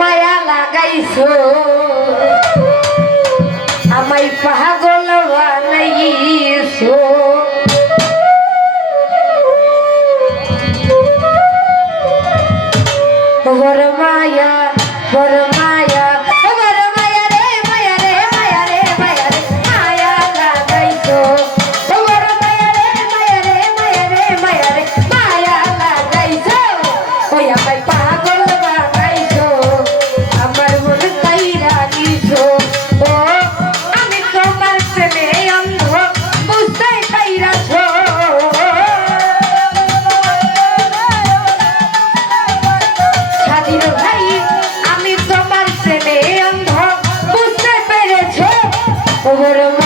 মায়া লাগাইছো। আমায় পাগল বানাইছো। বড় মায়া over and over.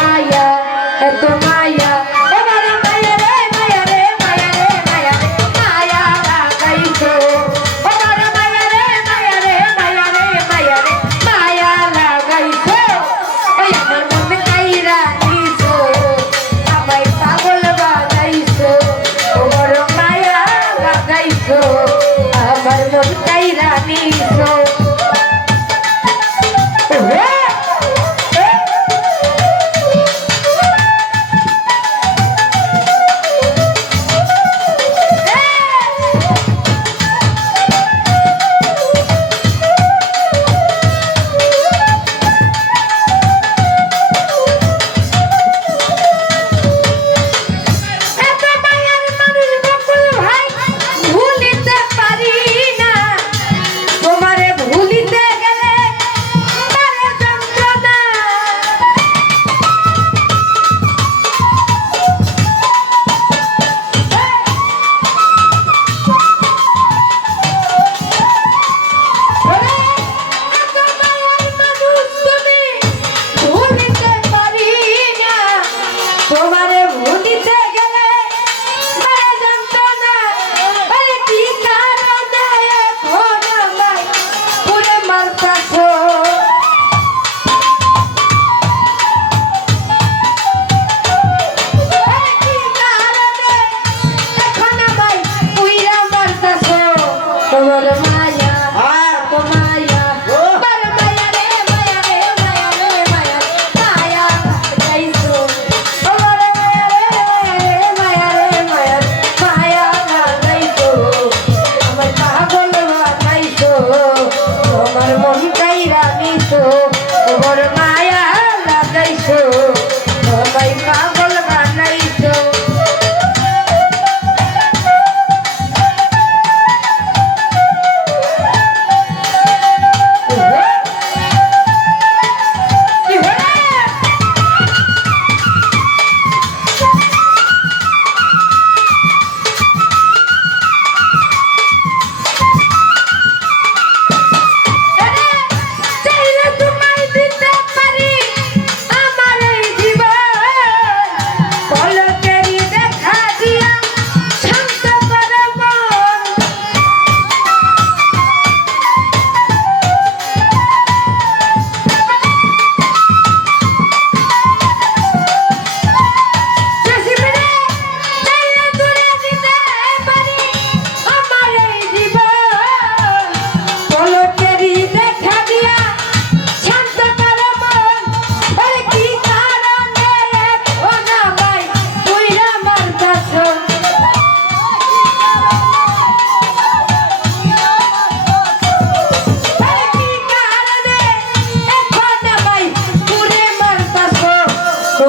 Por más.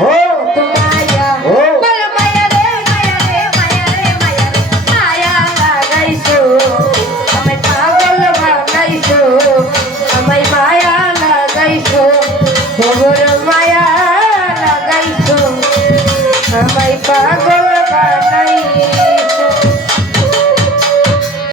O